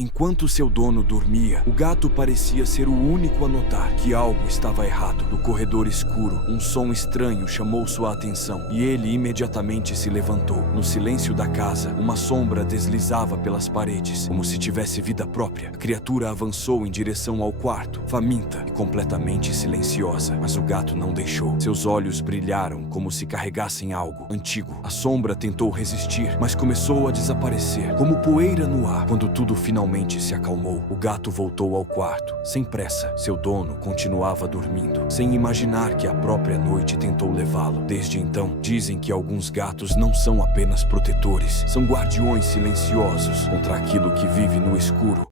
Enquanto seu dono dormia, o gato parecia ser o único a notar que algo estava errado. No corredor escuro, um som estranho chamou sua atenção e ele imediatamente se levantou. No silêncio da casa, uma sombra deslizava pelas paredes, como se tivesse vida própria. A criatura avançou em direção ao quarto, faminta e completamente silenciosa, mas o gato não deixou. Seus olhos brilharam como se carregassem algo antigo. A sombra tentou resistir, mas começou a desaparecer, como poeira no ar. Quando tudo finalmente se acalmou, o gato voltou ao quarto, sem pressa. Seu dono continuava dormindo, sem imaginar que a própria noite tentou levá-lo. Desde então, dizem que alguns gatos não são apenas protetores, são guardiões silenciosos contra aquilo que vive no escuro.